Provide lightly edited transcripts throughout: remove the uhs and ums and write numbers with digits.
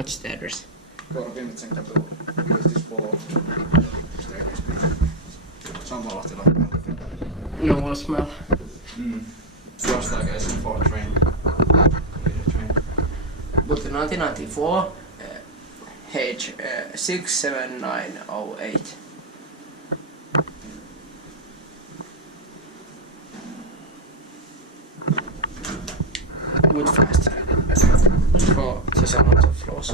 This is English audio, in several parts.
What's the address? Korpimetsänkatu, 54, staircase B. Sammonlahti, Lappeenranta, Finland. No smell. Just like SM4 train. But the 1994 H67908. Wood fast. For seasonal floors.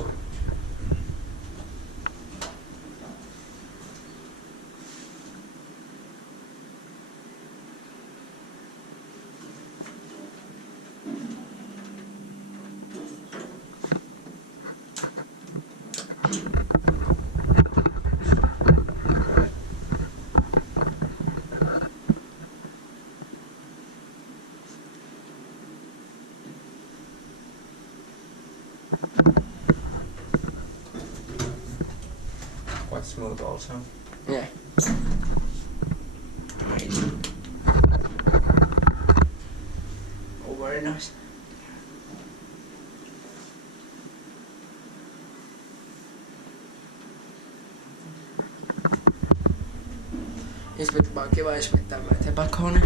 Quite smooth also. Yeah. Amazing. Oh, very nice. Inspecta by Kiwa, Inspecta by Kone.